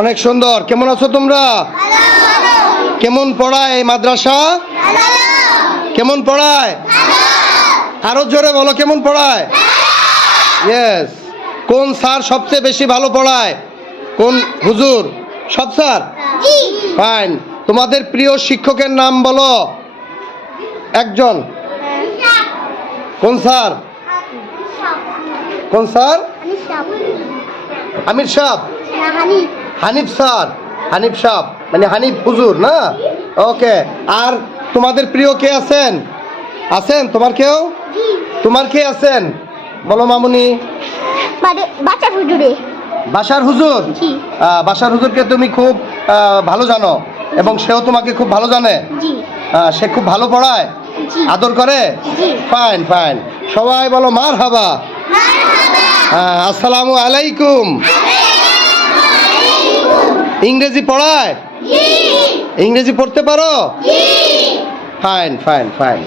অনেক সুন্দর। কেমন আছো তোমরা? কেমন পড়ায় এই মাদ্রাসা? কেমন পড়ায়? আরো জোরে বলো, কেমন পড়ায়? ইয়েস। কোন স্যার সবচেয়ে বেশি ভালো পড়ায়? কোন হুজুর? সব স্যার? ফাইন। তোমাদের প্রিয় শিক্ষকের নাম বলো একজন। কোন স্যার? কোন স্যার? আমির সাহেব? হানিফ স্যার। হানিফ সাহেব মানে হানিফ হুজুর না? ওকে। আর তোমাদের প্রিয় কে আছেন? আছেন তোমার কেউ? তোমার কে আছেন বলো মামুনি? বাচার হুজুরে। বাসার হুজুর? বাসার হুজুরকে তুমি খুব ভালো জানো এবং সেও তোমাকে খুব ভালো জানে? সে খুব ভালো পড়ায়, আদর করে? Fine fine. সবাই বলো মারহাবা। আসসালামু আলাইকুম। ইংরেজি পড়ায়? ইংরেজি পড়তে পারো? Fine fine fine.